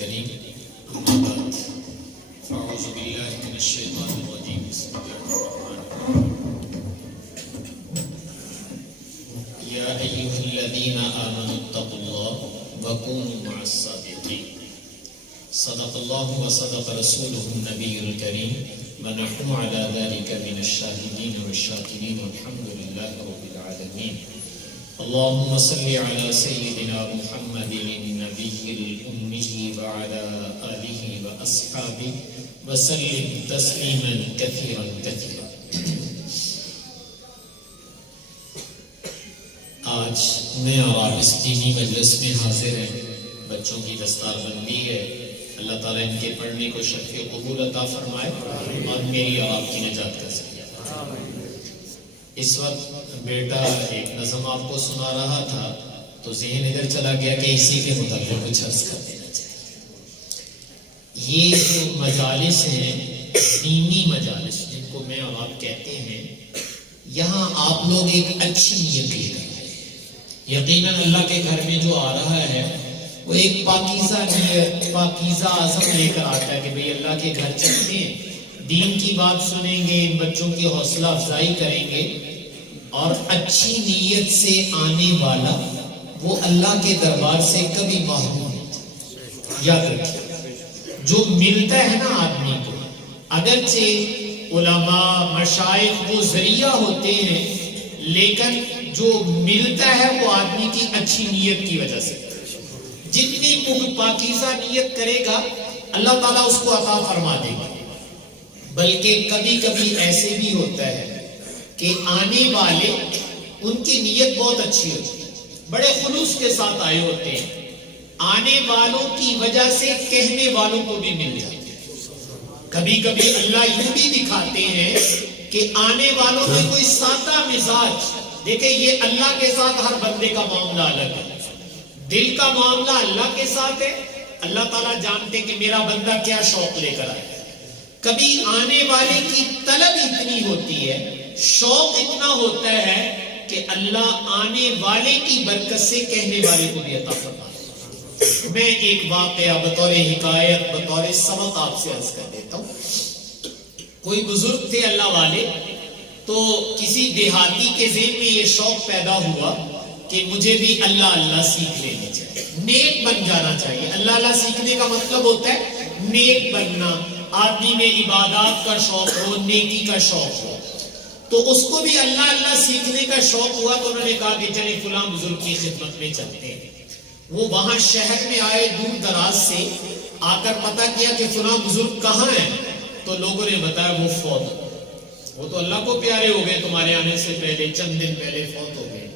الكريم أما بعد فأعوذ بالله من الشيطان الرجيم بسم الله الرحمن الرحيم يا أيها الذين آمنوا اتقوا الله وكونوا مع الصادقين صدق الله وصدق رسوله النبي الكريم ونحن على ذلك من الشاهدين والشاكرين والحمد لله رب العالمين اللهم صل على سيدنا محمد النبي الأمي وعلى آله وأصحابه وسلم تسليما كثيرا كثيرا. آج میں اور آپ اس دینی مجلس میں حاضر ہیں. بچوں کی دستار بندی ہے. اللہ تعالیٰ ان کے پڑھنے کو شرف قبول عطا فرمائے اور میری اور آپ کی نجات کا ذریعہ. اس وقت بیٹا ایک نظم آپ کو سنا رہا تھا تو ذہن ادھر چلا گیا کہ اسی کے متعلق کچھ عرض کر دینا چاہیے. یہ جو مجالس ہیں دینی مجالس جن کو میں اور آپ کہتے ہیں، یہاں آپ لوگ ایک اچھی نیت لے کر آئے. یقیناً اللہ کے گھر میں جو آ رہا ہے وہ ایک پاکیزہ نیت پاکیزہ عزم لے کر آتا ہے کہ بھئی اللہ کے گھر چلتے ہیں، دین کی بات سنیں گے، ان بچوں کی حوصلہ افزائی کریں گے. اور اچھی نیت سے آنے والا وہ اللہ کے دربار سے کبھی محروم نہیں. یاد رکھیے، جو ملتا ہے نا آدمی کو، اگرچہ علماء مشائخ وہ ذریعہ ہوتے ہیں، لیکن جو ملتا ہے وہ آدمی کی اچھی نیت کی وجہ سے. جتنی پاکیزہ نیت کرے گا اللہ تعالیٰ اس کو عطا فرما دے گا. بلکہ کبھی کبھی ایسے بھی ہوتا ہے کہ آنے والے ان کی نیت بہت اچھی ہوتی ہے، بڑے خلوص کے ساتھ آئے ہوتے ہیں. آنے والوں کی وجہ سے کہنے والوں کو بھی مل جاتے ہیں. کبھی کبھی اللہ یوں بھی دکھاتے ہیں کہ آنے والوں میں کوئی سادہ مزاج. دیکھیں، یہ اللہ کے ساتھ ہر بندے کا معاملہ الگ ہے. دل کا معاملہ اللہ کے ساتھ ہے. اللہ تعالیٰ جانتے کہ میرا بندہ کیا شوق لے کر آئے. کبھی آنے والے کی طلب اتنی ہوتی ہے، شوق اتنا ہوتا ہے کہ اللہ آنے والے کی برکت سے کہنے والے کو بھی عطا فرماتا ہے. میں ایک واقعہ بطور حکایت بطور سبق آپ سے عرض کر دیتا ہوں. کوئی بزرگ تھے اللہ والے، تو کسی دیہاتی کے ذہن میں یہ شوق پیدا ہوا کہ مجھے بھی اللہ اللہ سیکھ لینا چاہیے، نیک بن جانا چاہیے. اللہ اللہ سیکھنے کا مطلب ہوتا ہے نیک بننا، آدمی میں عبادات کا شوق ہو، نیکی کا شوق ہو. تو اس کو بھی اللہ اللہ سیکھنے کا شوق ہوا تو انہوں نے کہا کہ چلے فلاں بزرگ کی خدمت میں چلتے ہیں. وہ وہاں شہر میں آئے، دور دراز سے آ کر پتہ کیا کہ فلاں بزرگ کہاں ہیں. تو لوگوں نے بتایا وہ فوت، وہ تو اللہ کو پیارے ہو گئے، تمہارے آنے سے پہلے چند دن پہلے فوت ہو گئے.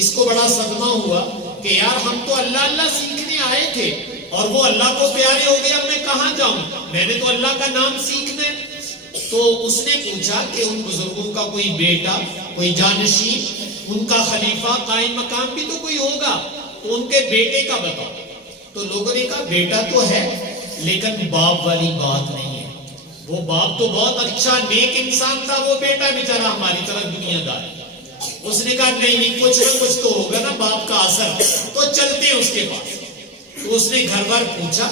اس کو بڑا صدمہ ہوا کہ یار ہم تو اللہ اللہ سیکھنے آئے تھے اور وہ اللہ کو پیارے ہو گئے، اب میں کہاں جاؤں؟ میں نے تو اللہ کا نام سیکھنا ہے. تو اس نے پوچھا کہ ان بزرگوں کا کوئی بیٹا، کوئی جانشین، ان کا خلیفہ قائم مقام بھی تو کوئی ہوگا، تو ان کے بیٹے کا بتاؤ. تو لوگوں نے کہا بیٹا تو ہے لیکن باپ والی بات نہیں ہے. وہ باپ تو بہت اچھا نیک انسان تھا، وہ بیٹا بیچارہ ہماری طرح دنیا دار. اس نے کہا نہیں کچھ نہ کچھ تو ہوگا نا باپ کا اثر، تو چلتے ہیں اس کے پاس. تو اس نے گھر بار پوچھا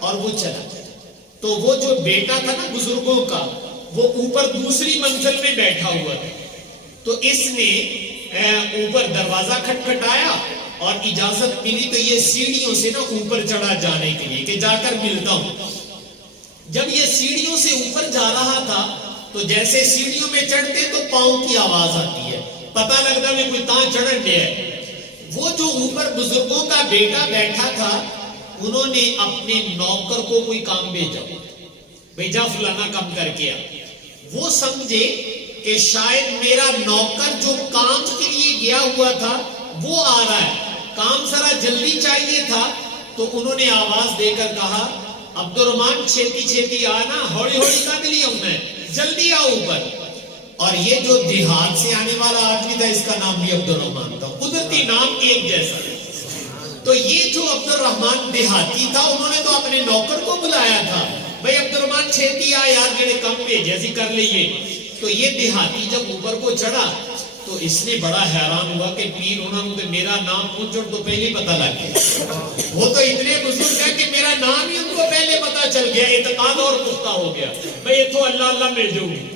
اور وہ چلا. تو وہ جو بیٹا تھا نا بزرگوں کا، وہ اوپر دوسری منزل میں بیٹھا ہوا تھا. تو اس نے اوپر دروازہ کھٹکھٹایا اور اجازت ملی تو یہ سیڑھیوں سے نا اوپر چڑھا جانے کے لیے کہ جا کر ملتا ہوں. جب یہ سیڑھیوں سے اوپر جا رہا تھا تو جیسے سیڑھیوں میں چڑھتے تو پاؤں کی آواز آتی ہے، پتہ لگتا ہے کوئی تاں چڑھن گیا ہے. وہ جو اوپر بزرگوں کا بیٹا بیٹھا تھا، انہوں نے اپنے نوکر کو کوئی کام بھیجا فلانا کام کر کے آ. وہ سمجھے کہ شاید میرا نوکر جو کام کے لیے گیا ہوا تھا وہ آ رہا ہے، کام ذرا جلدی چاہیے تھا. تو انہوں نے آواز دے کر کہا عبد الرحمان چھیتی چھیتی آنا، ہوڑی ہوڑی کا ملی ہوں میں، جلدی آؤ اوپر. اور یہ جو دیہات سے آنے والا آدمی تھا اس کا نام بھی عبد الرحمان تھا، قدرتی نام ایک جیسا. تو یہ جو عبد الرحمان دیہاتی تھا، انہوں نے تو اپنے نوکر کو بلایا تھا، بھئی عبد الرحمان چھیتی آ یار جڑے کم پہ جیسی کر لئیے. تو یہ دیہاتی جب اوپر کو چڑھا تو اس نے بڑا حیران ہوا کہ پیر انہوں نے میرا نام پوچھو تو پہلے پتہ لگ گیا. وہ تو اتنے بزرگ ہے کہ میرا نام ہی چل گیا, اعتقاد اور پختہ ہو گیا, میں یہ تو اللہ اللہ مل جاؤں گی.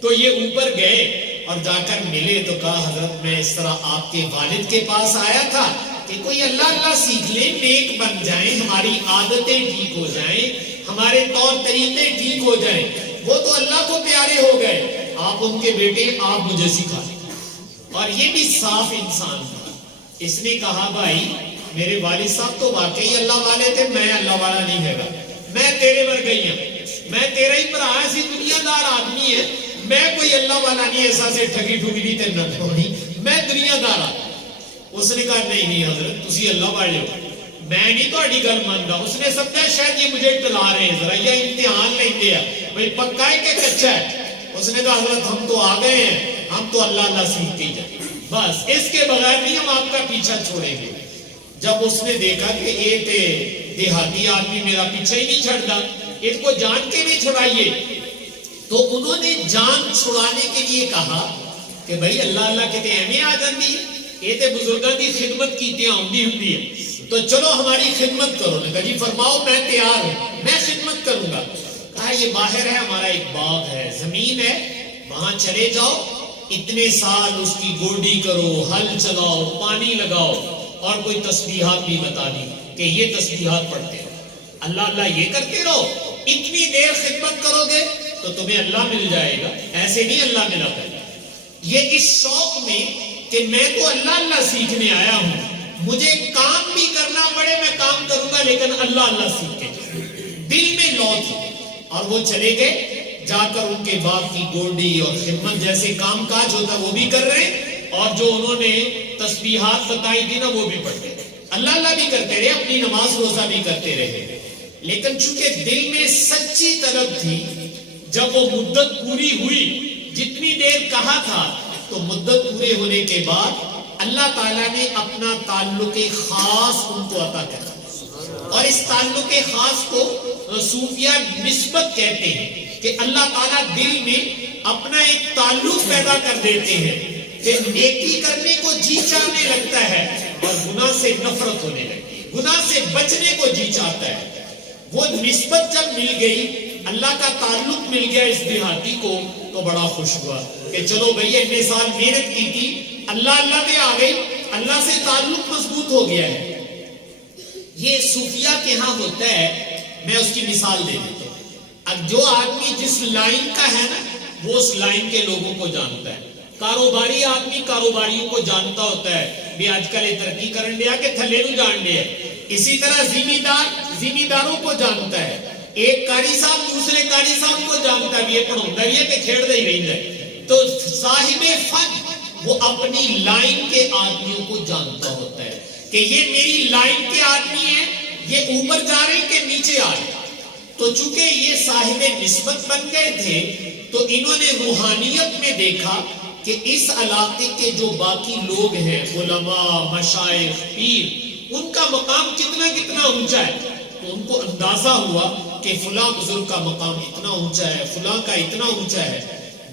تو یہ اوپر گئے اور جا کر ملے تو کہا حضرت میں اس طرح آپ کے والد کے پاس آیا تھا کہ کوئی اللہ اللہ سیکھ لیں, نیک بن جائیں, ہماری عادتیں ٹھیک ہو جائیں, ہمارے طور طریقے ٹھیک ہو جائیں. وہ تو اللہ کو پیارے ہو گئے, آپ ان کے بیٹے, آپ مجھے سکھا دیں. اور یہ بھی صاف انسان تھا. اس نے کہا بھائی میرے والد صاحب تو واقعی اللہ والے تھے, میں اللہ والا نہیں ہے گا, میں تیرے ورگئی ہوں, میں تیرا ہی بھرا, ایسی دنیا دار آدمی ہے, میں کوئی اللہ والا نہیں, ایسا سے ٹھگی ٹھگی نہیں تیرنا تھوڑی, میں دنیا دار آدمی. اس نے کہا نہیں نہیں حضرت تسی اللہ والے ہو, میں نہیں تہاڈی گل ماندا. اس نے سمجھا شاید یہ مجھے ٹلا رہے ہیں ذرا, یا امتحان لیندے ہیں بھائی پکا ہے کہ کچا ہے. اس نے کہا حضرت ہم تو آ گئے ہیں, ہم تو اللہ اللہ سیکھتے ہی جائیں, بس اس کے بغیر نہیں ہم آپ کا پیچھا چھوڑیں گے. جب اس نے دیکھا کہ یہ دیہاتی آدمی میرا پیچھا ہی نہیں چھڑتا, اس کو جان کے نہیں چھڑائیے, تو انہوں نے جان چھڑانے کے لیے کہا کہ بھائی اللہ اللہ کہتے ہیں ایویں آ جاندی, یہ تے بزرگاں دی خدمت کیتے آندی ہوندی ہے, تو چلو ہماری خدمت کرو. نے کہا جی فرماؤ میں تیار ہوں, میں خدمت کروں گا. کہا یہ باہر ہے, ہمارا ایک باغ ہے, زمین ہے, وہاں چلے جاؤ, اتنے سال اس کی گوڈی کرو, ہل چلاؤ, پانی لگاؤ, اور کوئی تسبیحات بھی بتا دی کہ یہ تسبیحات پڑھتے رہو, اللہ اللہ یہ کرتے رہو, اتنی دیر خدمت کرو گے تو تمہیں اللہ مل جائے گا, ایسے نہیں اللہ ملا کرے. یہ اس شوق میں کہ میں تو اللہ اللہ سیکھنے آیا ہوں, مجھے کام بھی کرنا پڑے میں کام کروں گا, لیکن اللہ اللہ سیکھ کے دل میں لو تھی. اور وہ چلے گئے, جا کر ان کے باپ کی گوڈی اور خدمت جیسے کام کاج ہوتا وہ بھی کر رہے, اور جو انہوں نے تسبیحات بتائی تھی نا وہ بھی پڑھتے رہے, اللہ اللہ بھی کرتے رہے, اپنی نماز روزہ بھی کرتے رہے. لیکن چونکہ دل میں سچی طلب تھی, جب وہ مدت پوری ہوئی جتنی دیر کہا تھا, تو مدت پورے ہونے کے بعد اللہ تعالیٰ نے اپنا تعلق خاص ان کو عطا کیا. اور اس تعلق خاص کو صوفیہ نسبت کہتے ہیں کہ اللہ تعالیٰ دل میں اپنا ایک تعلق پیدا کر دیتے ہیں کہ نیکی کرنے کو جی چاہنے لگتا ہے اور گناہ سے نفرت ہونے لگتی ہے, گناہ سے بچنے کو جی چاہتا ہے. وہ نسبت جب مل گئی, اللہ کا تعلق مل گیا اس دیہاتی کو, تو بڑا خوش ہوا کہ چلو بھئی اتنے سال محنت کی تھی, اللہ اللہ پہ آ گئی, اللہ سے تعلق مضبوط ہو گیا ہے. یہ صوفیہ کے ہاں ہوتا ہے, میں اس کی مثال دے دیتا ہوں. اب جو آدمی جس لائن کا ہے نا وہ اس لائن کے لوگوں کو جانتا ہے. کاروباری آدمی کاروباریوں کو جانتا ہوتا ہے, بھی آج کل ترقی کرن دیا کہ تھلے نو جان دیا. اسی طرح ذمہ داروں کو جانتا ہے, ایک قاری صاحب دوسرے قاری صاحب کو جانتا ہے, یہ پڑھاؤندا ہی ہے کہ کھیڑدا ہی رہندا ہے. تو صاحب فن وہ اپنی لائن کے آدمیوں کو جانتا ہوتا ہے کہ یہ میری لائن کے آدمی ہیں, یہ اوپر جا رہے ہیں کہ نیچے آ رہے ہیں. تو چونکہ یہ صاحب نسبت بن گئے تھے, تو انہوں نے روحانیت میں دیکھا کہ اس علاقے کے جو باقی لوگ ہیں, علماء, مشائخ, پیر, ان کا مقام کتنا کتنا اونچا ہے. تو ان کو اندازہ ہوا کہ فلاں بزرگ کا مقام اتنا اونچا ہے, فلاں کا اتنا اونچا ہے.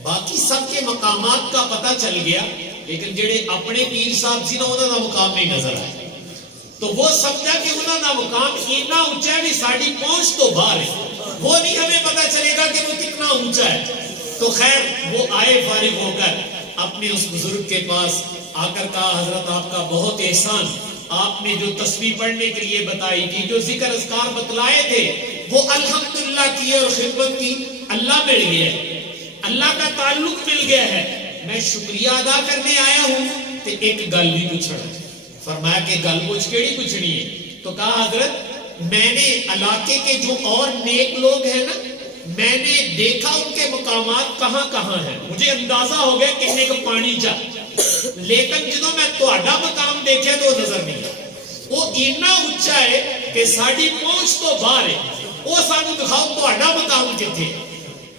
باقی سب کے مقامات کا پتہ چل گیا, لیکن جڑے اپنے پیر صاحب سی نا انہاں دا مقام نہیں نظر آیا. تو وہ سمجھا کہ انہاں دا مقام اتنا اونچا ہے بھی ساڈی پہنچ تو باہر ہے, وہ نہیں ہمیں پتہ چلے گا کہ وہ کتنا اونچا ہے. تو خیر وہ آئے فارغ ہو کر اپنے اس بزرگ کے پاس آ کر کہا حضرت آپ کا بہت احسان, آپ نے جو تسبیح پڑھنے کے لیے بتائی تھی, جو ذکر اذکار بتلائے تھے, وہ الحمدللہ کی اور خدمت کی, اللہ مل گیا ہے, اللہ کا تعلق مل گیا ہے, میں شکریہ ادا کرنے آیا ہوں. تو ایک گل بھی پوچھنا. فرمایا کہ گل پوچھ کیڑی پوچھنی ہے؟ تو کہا حضرت میں نے علاقے کے جو اور نیک لوگ ہیں نا, میں نے دیکھا ان کے مقامات کہاں کہاں ہیں, مجھے اندازہ ہو گیا کتنے کا پانی چاہ, لیکن جدوں میں تہاڈا مقام دیکھا تو نظر نہیں آیا. وہ اتنا اونچا ہے کہ ساڈی پہنچ تو باہر ہے, وہ سانو دکھاؤ تہاڈا مقام کتنے.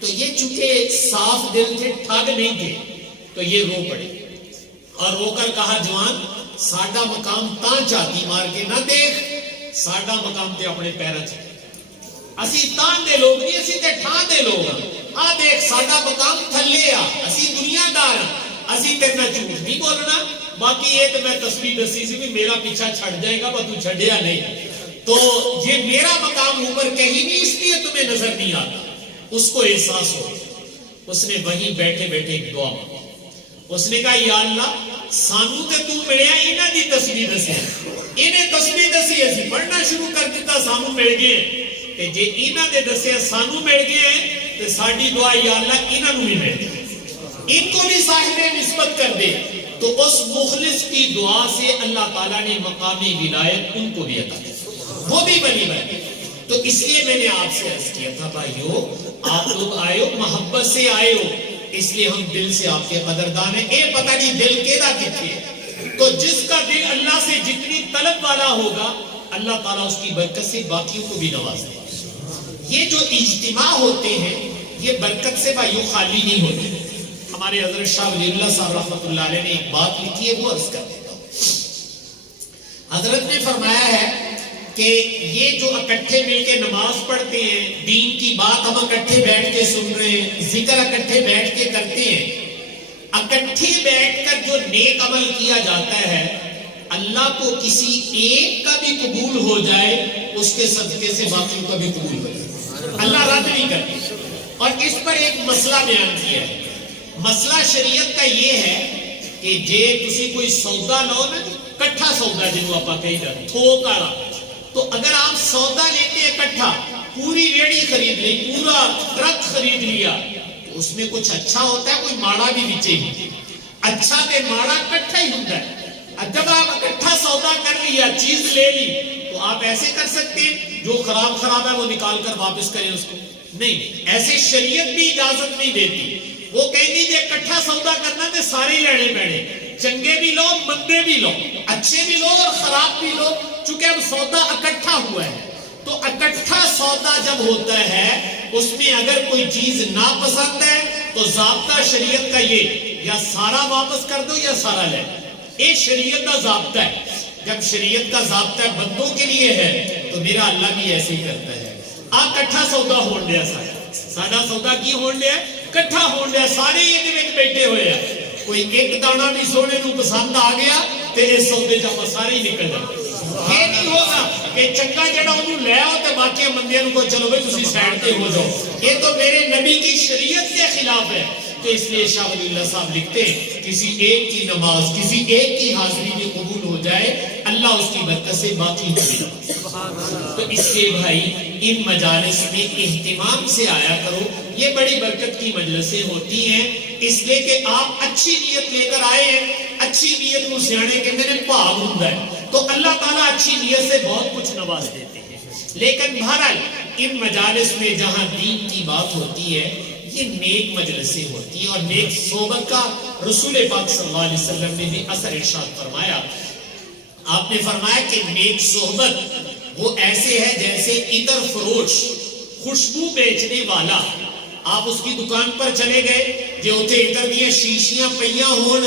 تو یہ چونکہ صاف دل تھے, ٹھگ نہیں تھے, تو یہ رو پڑے اور رو کر کہا جوان ساڈا مقام تاں چاتی مار کے نہ دیکھ, ساڈا مقام تے اپنے پیراں چ, اسی تان دے لوگ نہیں, اسی تے ٹھان دے لوگ ہاں. آ دیکھ ساڈا مقام تھلے آ, اسی دنیا دار ہاں, اسی تے میں جھوٹ نہیں بولنا. باقی یہ تو میں تصویر دسی سی بھی میرا پیچھا چھڑ جائے گا, پر تو چھڑیا نہیں. تو یہ میرا مقام اوپر کہیں نہیں, اس لیے تمہیں تمہیں نظر نہیں آتا، اس کو احساس ہو۔ اس نے وہیں بیٹھے بیٹھے ایک دعا مانگی، اس نے کہا یا اللہ سانو تے تو ملیا انہاں دی تسبیح دسی، انہیں تسبیح دسی اسی پڑھنا شروع کر دیتا سانو مل گئے، تے جے انہاں دے دسیا سانو مل گئے تے ساڈی دعا یا اللہ انہاں نوں بھی مل گئے، ان کو بھی صاحب نسبت کر دے۔ تو اس مخلص کی دعا سے اللہ تعالیٰ نے مقامی ولایت ان کو بھی عطا کی، وہ بھی بنی بنی۔ تو اس لیے میں نے آپ سے عرض کیا تھا بھائیو، آپ لوگ آئے ہو محبت سے آئے ہو، اس لیے ہم دل سے آپ کے قدردان ہیں۔ اے پتہ نہیں دل کیدا کتنے، تو جس کا دل اللہ سے جتنی طلب والا ہوگا اللہ تعالیٰ اس کی برکت سے باقیوں کو بھی نواز دے۔ یہ جو اجتماع ہوتے ہیں یہ برکت سے بھائیو خالی نہیں ہوتے۔ ہمارے حضرت شاہ ولی اللہ صاحب رحمۃ اللہ علیہ نے ایک بات لکھی ہے، وہ عرض کر دیتا ہوں۔ حضرت نے فرمایا ہے کہ یہ جو اکٹھے مل کے نماز پڑھتے ہیں، دین کی بات ہم اکٹھے بیٹھ کے سن رہے ہیں، ذکر اکٹھے بیٹھ کے کرتے ہیں، اکٹھے بیٹھ کر جو نیک عمل کیا جاتا ہے اللہ کو کسی ایک کا بھی قبول ہو جائے اس کے صدقے سے باقیوں کا بھی قبول ہو جائے، اللہ رد نہیں کرتے۔ اور اس پر ایک مسئلہ بیان کیا ہے، مسئلہ شریعت کا یہ ہے کہ جے تسی کوئی سودا لو نا، کٹھا سودا جنہوں آپ کہی جاتے تھوک والا، تو اگر آپ سودا لیتے ہیں کٹھا، پوری ریڑھی خرید لی، پورا ٹرک خرید لیا، تو اس میں کچھ اچھا ہوتا ہے، کوئی ماڑا بھی بچے ہی، اچھا تے ماڑا کٹھا ہی ہوتا ہے۔ جب آپ اکٹھا سودا کر لیا، چیز لے لی، تو آپ ایسے کر سکتے ہیں جو خراب ہے وہ نکال کر واپس کریں اس کو؟ نہیں، ایسے شریعت بھی اجازت نہیں دیتی۔ وہ کہیں گی جے اکٹھا سودا کرنا تے سارے لینے پیڑے، چنگے بھی لو مندے بھی لو، اچھے بھی لو اور خراب بھی لو، چونکہ اب سودا اکٹھا ہوا ہے۔ تو اکٹھا سودا جب ہوتا ہے اس میں اگر کوئی چیز ناپسند ہے تو ضابطہ شریعت کا یہ یا سارا واپس کر دو یا سارا لے، یہ شریعت کا ضابطہ ہے۔ جب شریعت کا ضابطہ بندوں کے لیے ہے تو میرا اللہ بھی ایسے ہی کرتا ہے۔ آپ کٹھا سودا ہون لیا، ساڈا سودا کی ہون لیا، کٹھا ہون لیا، سارے یہ بیٹھے ہوئے ہیں، کوئی ایک دانا بھی سونے نو پسند آ گیا تے اس سودے چ سارے ہی نکل جائے۔ یہ نہیں ہوگا کہ چنگا جڑا انہوں لے آؤ تے باقی بندیاں کو چلو بھائی تسی سائڈ تے ہو جاؤ، یہ تو میرے نبی کی شریعت کے خلاف ہے۔ تو اس لیے شاہ ولی اللہ صاحب لکھتے ہیں کسی ایک کی نماز، کسی ایک کی حاضری میں قبول ہو جائے اللہ اس کی برکت سے باقی کو بھی نواز۔ تو اس لیے بھائی ان مجالس میں اہتمام سے آیا کرو، یہ بڑی برکت کی مجلسیں ہوتی ہیں، اس لیے کہ آپ اچھی نیت لے کر آئے ہیں، اچھی نیت کو سیانے کے میرے پاگ ہوں گا ہے تو اللہ تعالیٰ اچھی نیت سے بہت کچھ نواز دیتے ہیں۔ لیکن بہرحال ان مجالس میں جہاں دین کی بات ہوتی ہے یہ نیک مجلسیں ہوتی ہیں، اور نیک صحبت کا رسول پاک صلی اللہ علیہ وسلم نے بھی اثر ارشاد فرمایا۔ آپ نے فرمایا کہ نیک صحبت وہ ایسے ہے جیسے عطر فروش، خوشبو بیچنے والا۔ آپ اس کی دکان پر چلے گئے، جو اتنے عطر دیا شیشیاں پئیاں ہون،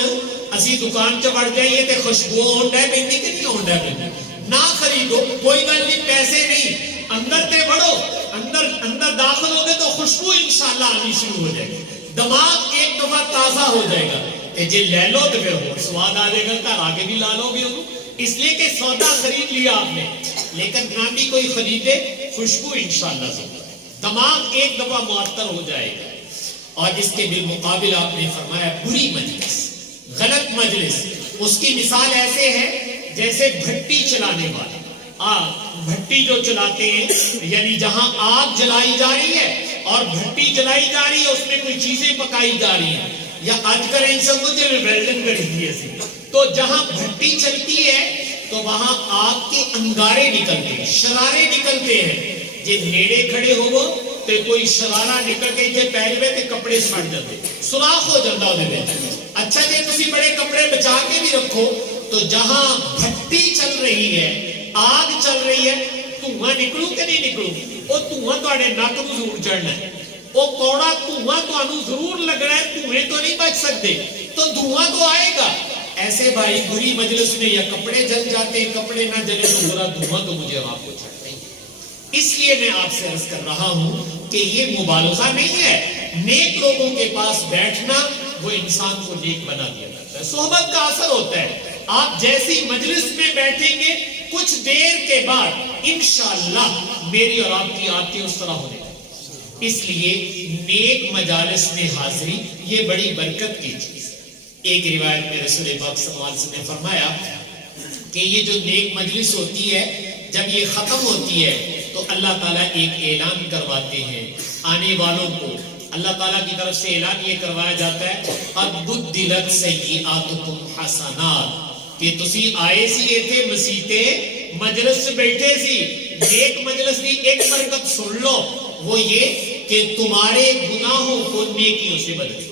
اسی دکان چ وڑ جائیے تے خوشبو ہون ڈے پیندی کہ نہیں ہون ڈے پیندی، نہ خریدو، کوئی گل نہیں، پیسے نہیں، اندر تے بڑھو، اندر داخل ہو گئے تو خوشبو انشاءاللہ آنی شروع ہو جائے گی، دماغ ایک دفعہ تازہ ہو جائے گا، کہ جے لے لو تو پھر اور سواد آ جائے گا، گھر آگے بھی لا لو گے انہوں۔ اس لیے کہ سودا خرید لیا آپ نے، لیکن نہ بھی کوئی خریدے، خوشبو انشاءاللہ سے دماغ ایک دفعہ معطر ہو جائے گا۔ اور اس کے بالمقابل آپ نے فرمایا بری مجلس، غلط مجلس، اس کی مثال ایسے ہے جیسے بھٹی چلانے والے، بھٹی جو چلاتے ہیں یعنی جہاں آگ جلائی جا رہی ہے اور بھٹی جلائی جا رہی ہے، اس میں کوئی چیزیں پکائی جا رہی ہیں، یا آج کل ان سب مجھے ویلڈنگ کر دی ہے، تو جہاں بھٹی چلتی ہے تو وہاں آگ کے انگارے نکلتے ہیں، شرارے نکلتے ہیں، جے نیڑے کھڑے ہوگو تے کوئی شرارہ نکل کے جے پہلوے تے کپڑے سڑ جاتے، سراخ ہو جاتا ہوتے ہیں۔ اچھا جے تسی بڑے کپڑے بچا کے بھی رکھو تو جہاں بھٹی چل رہی ہے، آگ چل رہی ہے، دھواں نکلو کہ نہیں نکلو، وہ دھواں تواڈے نک نوں ضرور چڑھنا ہے، وہ کوڑا دھواں تانوں ضرور لگنا ہے، دھویں تو نہیں بچ سکتے، تو دھواں تو آئے گا۔ ایسے بھائی بری مجلس میں یا کپڑے جل جاتے، کپڑے نہ جلے تو برا دھواں تو مجھے آپ کو چھڑنا ہی ہے۔ اس لیے میں آپ سے عرض کر رہا ہوں کہ یہ مبالغہ نہیں ہے، نیک لوگوں کے پاس بیٹھنا وہ انسان کو نیک بنا دیا جاتا ہے، صحبت کا اثر ہوتا ہے۔ آپ جیسی مجلس میں بیٹھیں گے کچھ دیر کے بعد انشاءاللہ میری اور آپ کی عادتیں اس طرح ہونے لگیں۔ اس لیے نیک مجالس میں حاضری یہ بڑی برکت کی چیز ہے. ایک روایت میں رسول پاک صلی اللہ علیہ وسلم نے فرمایا کہ یہ جو نیک مجلس ہوتی ہے جب یہ ختم ہوتی ہے تو اللہ تعالیٰ ایک اعلان کرواتے ہیں آنے والوں کو. اللہ تعالیٰ کی طرف سے اعلان یہ کروایا جاتا ہے قد بدلت سیئاتکم حسنات کہ تسی آئے سی تھے مسیتے مجلس سے بیٹھے سی ایک مجلس کی ایک برکت سن لو وہ یہ کہ تمہارے گناہوں کو نیکیوں سے بدل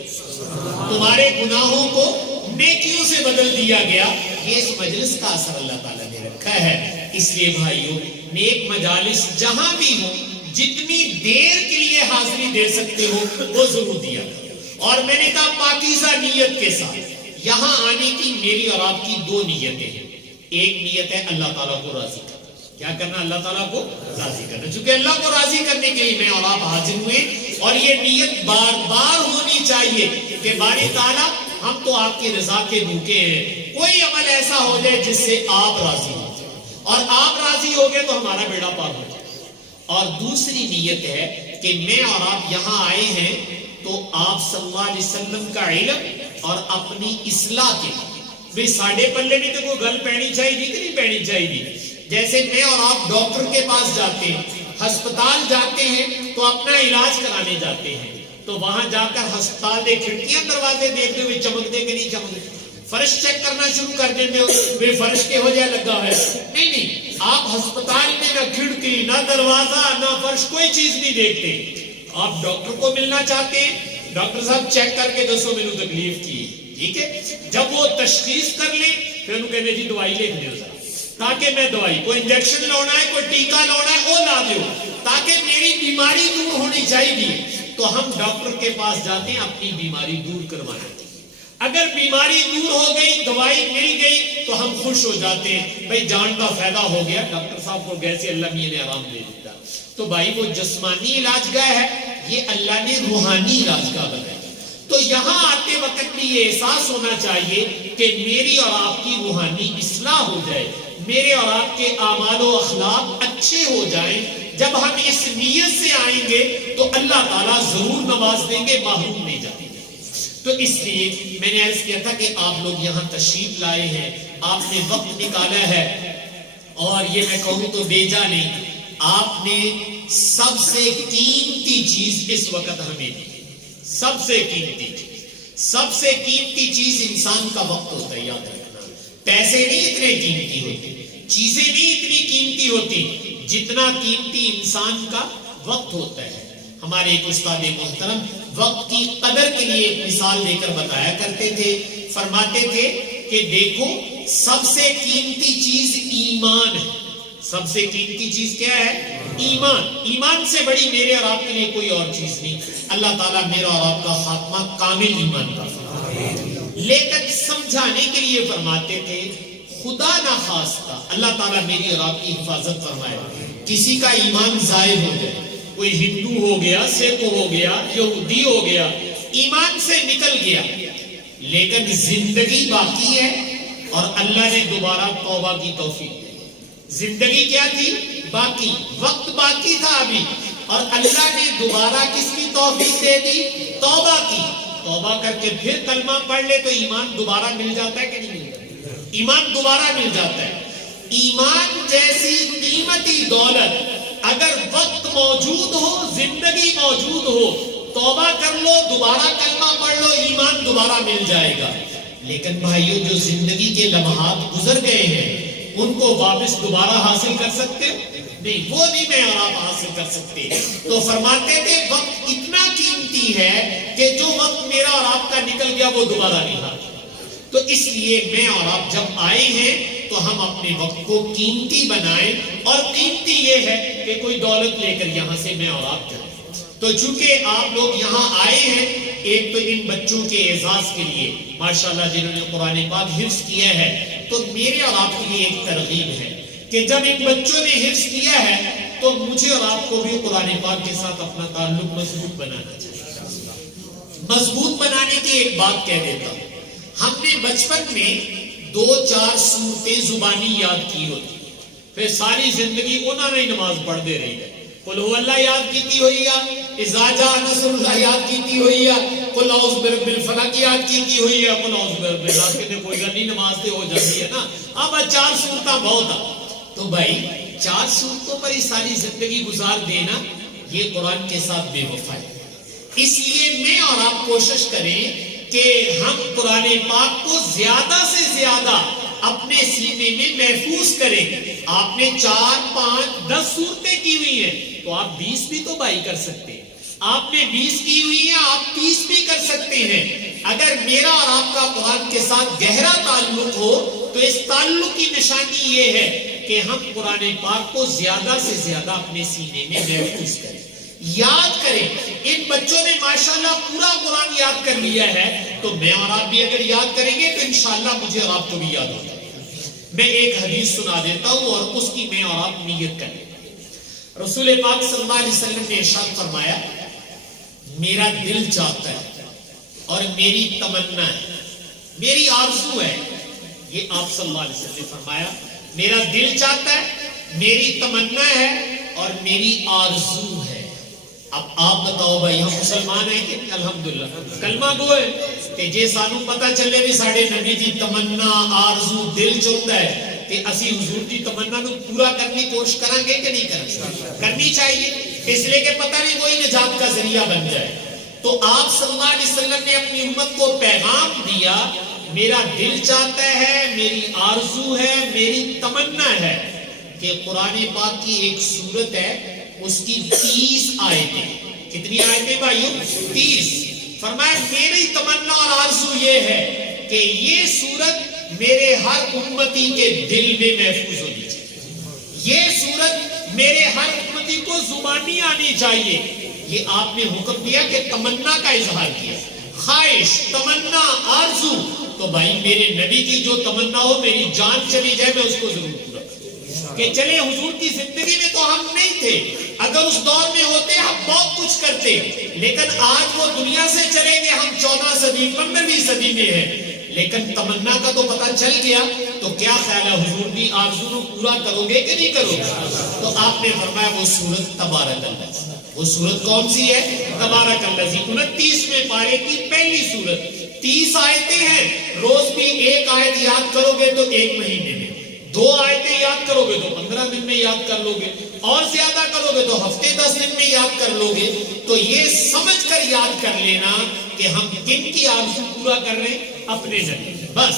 تمہارے گناہوں کو نیکیوں سے بدل دیا گیا. یہ اس مجلس کا اثر اللہ تعالیٰ نے رکھا ہے. اس لیے بھائیوں نیک مجالس جہاں بھی ہوں جتنی دیر کے لیے حاضری دے سکتے ہو وہ ضرور دیا کرو. اور میں نے کہا پاکیزہ نیت کے ساتھ یہاں آنے کی میری اور آپ کی دو نیتیں ہیں. ایک نیت ہے اللہ تعالیٰ کو راضی کرنا. کیا کرنا؟ اللہ تعالیٰ کو راضی کرنا. چونکہ اللہ کو راضی کرنے کے لیے میں اور آپ حاضر ہوئے اور یہ نیت بار بار ہونی چاہیے کہ باری تعالیٰ ہم تو آپ کی رضا کے بھوکے ہیں, کوئی عمل ایسا ہو جائے جس سے آپ راضی ہو جائے اور آپ راضی ہو گئے تو ہمارا بیڑا پار ہو جائے. اور دوسری نیت ہے کہ میں اور آپ یہاں آئے ہیں تو آپ صلی اللہ علیہ وسلم کا علم اور اپنی اصلاح کے بھی ساڑھے پلے بھی تو کوئی گل پہنی چاہیے کہ نہیں پہنی چاہیے. جیسے میں اور آپ ڈاکٹر کے پاس جاتے ہیں, ہسپتال جاتے ہیں تو اپنا علاج کرانے جاتے ہیں تو وہاں جا کر ہسپتال دے کھڑکیاں دروازے دیکھتے ہوئے چمک دے کہ نہیں چمک دے, فرش چیک کرنا شروع کر دیتے ہو فرش کے ہو جائے لگا ہے. نہیں آپ ہسپتال میں نہ کھڑکی نہ دروازہ نہ فرش کوئی چیز نہیں دیکھتے. آپ ڈاکٹر کو ملنا چاہتے ہیں, ڈاکٹر صاحب چیک کر کے دسو میرے تکلیف کی, ٹھیک ہے. جب وہ تشخیص کر لیں پھر انہوں کہتے جی دوائی لکھ دو تاکہ میں دوائی کوئی انجیکشن لانا ہے کوئی ٹیکا لانا ہے وہ لا دو تاکہ میری بیماری دور ہونی چاہیے. تو ہم ڈاکٹر کے پاس جاتے ہیں اپنی بیماری دور کروانے. اگر بیماری دور ہو گئی دوائی مل گئی تو ہم خوش ہو جاتے ہیں, بھائی جان کا فائدہ ہو گیا, ڈاکٹر صاحب کو گیسے اللہ میاں نے آرام دے دیتا. تو بھائی وہ جسمانی علاج گاہ ہے, یہ اللہ نے روحانی علاج گاہ بنایا. تو یہاں آتے وقت بھی یہ احساس ہونا چاہیے کہ میری اور آپ کی روحانی اصلاح ہو جائے, میرے اور آپ کے اعمال و اخلاق اچھے ہو جائیں. جب ہم اس نیت سے آئیں گے تو اللہ تعالیٰ ضرور نواز دیں گے, محروم نہیں جائیں گے. تو اس لیے میں نے عرض کیا تھا کہ آپ لوگ یہاں تشریف لائے ہیں, آپ نے وقت نکالا ہے اور یہ میں کہوں تو بیجا نہیں, آپ نے سب سے قیمتی چیز اس وقت ہمیں دی. سب سے قیمتی چیز انسان کا وقت ہوتا ہے, یاد رکھنا. پیسے نہیں اتنے قیمتی ہوتے, چیزیں نہیں اتنی قیمتی ہوتی جتنا قیمتی انسان کا وقت ہوتا ہے. ہمارے ایک استاد محترم وقت کی قدر کے لیے ایک مثال دے کر بتایا کرتے تھے, فرماتے تھے کہ دیکھو سب سے قیمتی چیز ایمان ہے. سب سے قیمتی چیز کیا ہے؟ ایمان. ایمان سے بڑی میرے اور آپ کے لیے کوئی اور چیز نہیں. اللہ تعالیٰ میرا اور آپ کا خاتمہ کامل ایمان کا فرمائے. لیکن سمجھانے کے لیے فرماتے تھے خدا نہ خواستہ اللہ تعالیٰ میری اور آپ کی حفاظت فرمائے کسی کا ایمان ضائع ہو جائے, کوئی ہندو ہو گیا, سکھ ہو گیا, یہودی ہو گیا, ایمان سے نکل گیا لیکن زندگی باقی ہے اور اللہ نے دوبارہ توبہ کی توفیق دی. زندگی کیا تھی؟ باقی, وقت باقی تھا ابھی اور اللہ نے دوبارہ کس کی توفیق دے دی؟ توبہ کی. توبہ کر کے پھر کلمہ پڑھ لے تو ایمان دوبارہ مل جاتا ہے کہ نہیں ملتا؟ ایمان دوبارہ مل جاتا ہے. ایمان جیسی قیمتی دولت اگر وقت موجود ہو, زندگی موجود ہو, توبہ کر لو, دوبارہ کلمہ پڑھ لو, ایمان دوبارہ مل جائے گا. لیکن بھائیوں جو زندگی کے لمحات گزر گئے ہیں ان کو واپس دوبارہ حاصل کر سکتے نہیں, وہ نہیں میں اور آپ حاصل کر سکتے. تو فرماتے تھے وقت اتنا قیمتی ہے کہ جو وقت میرا اور آپ کا نکل گیا وہ دوبارہ نہیں آتا. تو اس لیے میں اور آپ جب آئے ہیں تو ہم اپنے وقت کو قیمتی بنائیں, اور قیمتی یہ ہے کہ کوئی دولت لے کر یہاں سے میں اور آپ جائیں. تو چونکہ آپ لوگ یہاں آئے ہیں ایک تو ان بچوں کے اعزاز کے لیے ماشاءاللہ جنہوں نے قرآن پاک حفظ کیا ہے, تو میرے اور آپ کے لیے ایک ترغیب ہے کہ جب ان بچوں نے حفظ کیا ہے تو مجھے اور آپ کو بھی قرآن پاک کے ساتھ اپنا تعلق مضبوط بنانا چاہیے. مضبوط بنانے کی ایک بات کہہ دیتا ہوں, ہم نے بچپن میں 2-4 سورتیں زبانی یاد کی ہوتی, پھر ساری زندگی انہوں نے نماز پڑھتے رہی ہے, قل هو اللہ یاد کیتی ہوئی ہے، اذا جاء نصر اللہ یاد کیتی ہوئی ہے، قل اعوذ برب الفلق یاد کیتی ہوئی ہے، قل اعوذ برب الناس کے کوئی گل نہیں، نماز تے ہو جاتی ہے نا. اب 4 صورتاں بہت آ. تو بھائی 4 صورتوں پر ہی ساری زندگی گزار دینا یہ قرآن کے ساتھ بے وفائی. اس لیے میں اور آپ کوشش کریں کہ ہم قرآن پاک کو زیادہ سے زیادہ اپنے سینے میں محفوظ کریں. آپ نے 4 5 10 صورتیں کی ہوئی ہیں تو آپ 20 بھی تو بھائی کر سکتے ہیں. آپ نے 20 کی ہوئی ہیں، آپ 30 بھی کر سکتے ہیں. اگر میرا اور آپ کا قرآن کے ساتھ گہرا تعلق ہو تو اس تعلق کی نشانی یہ ہے کہ ہم قرآن پاک کو زیادہ سے زیادہ اپنے سینے میں محفوظ کریں، یاد کریں. ان بچوں نے ماشاءاللہ پورا قرآن یاد کر لیا ہے، تو میں اور آپ بھی اگر یاد کریں گے تو انشاءاللہ مجھے اور آپ کو بھی یاد ہوگا. میں ایک حدیث سنا دیتا ہوں اور اس کی میں اور آپ نیت کریں. رسول پاک صلی اللہ علیہ وسلم نے ارشاد فرمایا، میرا دل چاہتا ہے اور میری تمنا ہے، میری آرزو ہے. یہ آپ صلی اللہ علیہ وسلم نے فرمایا، میرا دل چاہتا ہے، میری تمنا ہے اور میری آرزو ہے. اب آپ بتاؤ بھائی، ہم مسلمان ہیں کہ الحمدللہ کلمہ گو ہے کہ جے سانو پتہ چلے بھی ساڑھے نبی دی تمنا آرزو دل چاہتا ہے کہ اسی حضور دی تمنا کو پورا کرنے کی کوشش کریں گے کہ نہیں کرنی چاہیے، اس لیے کہ پتہ نہیں کوئی نجات کا ذریعہ بن جائے. تو آپ صلی اللہ علیہ وسلم نے اپنی امت کو پیغام دیا، میرا دل چاہتا ہے، میری آرزو ہے، میری تمنا ہے کہ قرآن پاک کی ایک سورت ہے، اس کی 30 آیتیں. کتنی آیتیں بھائیو؟ 30. فرمایا میری تمنا اور آرزو یہ ہے کہ یہ سورت میرے ہر امتی کے دل میں محفوظ ہونی چاہیے، یہ سورت میرے ہر امتی کو زبانی آنی چاہیے. یہ آپ نے حکم دیا کہ تمنا کا اظہار کیا، خواہش، تمنا، آرزو. تو بھائی میرے نبی کی جو تمنا ہو، میری جان چلی جائے میں اس کو ضرور پورا کروں. کہ چلے حضور کی زندگی میں تو ہم نہیں تھے، اگر اس دور میں ہوتے ہم بہت کچھ کرتے، لیکن آج وہ دنیا سے چلے گئے، ہم 14 صدی 15ویں صدی میں ہیں. لیکن تمنا کا تو پتہ چل گیا، تو کیا خیال ہے حضور کی آرزو کو پورا کرو گے کہ نہیں کرو گے؟ تو آپ نے فرمایا وہ سورت تبارک اللہ. وہ سورت کون سی ہے؟ تبارک الذی. 29ویں پارے کی پہلی سورت. 30 آیتیں ہیں، روز بھی ایک آیت یاد کرو گے تو 1 مہینے میں، 2 آیتیں یاد کرو گے تو 15 دن میں یاد کر لو گے، اور زیادہ کرو گے تو ہفتے 10 دن میں یاد کر لو گے. تو یہ سمجھ کر یاد کر لینا کہ ہم کن کی آرزو پورا کر رہے ہیں؟ اپنے نبی. بس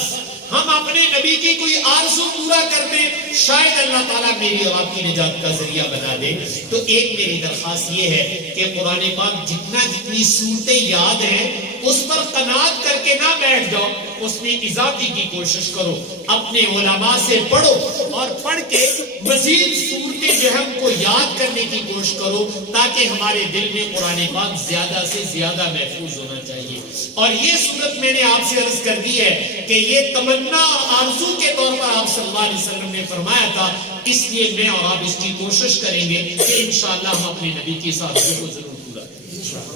ہم اپنے نبی کی کوئی آرزو پورا کر دیں، شاید اللہ تعالیٰ میری اور آپ کی نجات کا ذریعہ بنا دے. تو ایک میری درخواست یہ ہے کہ قرآن پاک جتنی صورتیں یاد ہیں اس پر قناعت کر کے نہ بیٹھ جاؤ، اس میں اضافی کی کوشش کرو. اپنے علماء سے پڑھو اور پڑھ کے مزید صورتیں جو ہے ہم کو یاد کرنے کی کوشش کرو، تاکہ ہمارے دل میں قرآن پاک زیادہ سے زیادہ محفوظ ہونا چاہیے. اور یہ صورت میں نے آپ سے عرض کر دی ہے کہ یہ تمنا اور آرزو کے طور پر آپ صلی اللہ علیہ وسلم نے فرمایا تھا، اس لیے میں اور آپ اس کی کوشش کریں گے کہ انشاءاللہ ہم اپنے نبی کی اس آرزو کو ضرور پورا کریں.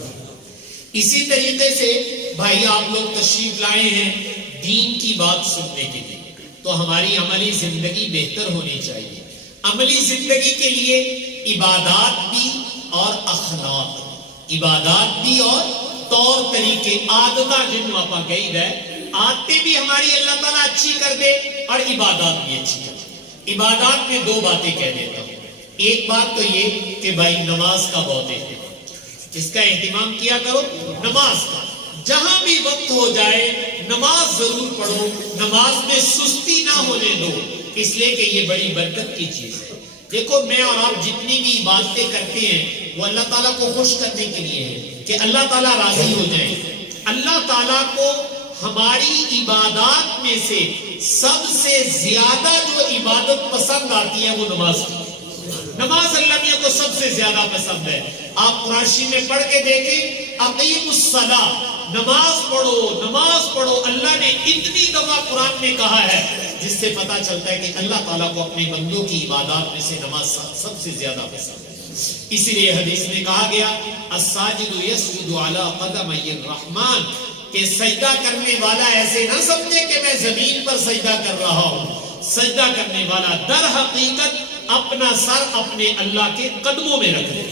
اسی طریقے سے بھائی آپ لوگ تشریف لائے ہیں دین کی بات سننے کے لیے، تو ہماری عملی زندگی بہتر ہونی چاہیے. عملی زندگی کے لیے عبادات بھی اور اخلاق، عبادات بھی اور طور طریقے، عادتاں جنوں آپ گئی گئے، عادتیں بھی ہماری اللہ تعالیٰ اچھی کر دے اور عبادات بھی اچھی کر دے. عبادات میں 2 باتیں کہہ دیتا ہوں. ایک بات تو یہ کہ بھائی نماز کا بہت اہتمام، اس کا اہتمام کیا کرو. نماز کا جہاں بھی وقت ہو جائے نماز ضرور پڑھو، نماز میں سستی نہ ہونے دو، اس لیے کہ یہ بڑی برکت کی چیز ہے. دیکھو میں اور آپ جتنی بھی عبادتیں کرتے ہیں وہ اللہ تعالیٰ کو خوش کرنے کے لیے ہے، کہ اللہ تعالیٰ راضی ہو جائے. اللہ تعالیٰ کو ہماری عبادات میں سے سب سے زیادہ جو عبادت پسند آتی ہے وہ نماز کی. نماز اللہ میاں کو سب سے زیادہ پسند ہے. آپ قرآن میں پڑھ کے دیکھیں، اقیم الصلاۃ، نماز پڑھو نماز پڑھو. اللہ نے اتنی دفعہ قرآن میں کہا ہے جس سے پتا چلتا ہے کہ اللہ تعالیٰ کو اپنے بندوں کی عبادات میں سے نماز سب سے زیادہ پسند ہے. اسی لیے حدیث میں کہا گیا الساجد یسجد علی قدمی الرحمن، کہ سجدہ کرنے والا ایسے نہ سمجھے کہ میں زمین پر سجدہ کر رہا ہوں. سجدہ کرنے والا در حقیقت اپنا سر اپنے اللہ کے قدموں میں رکھ دے.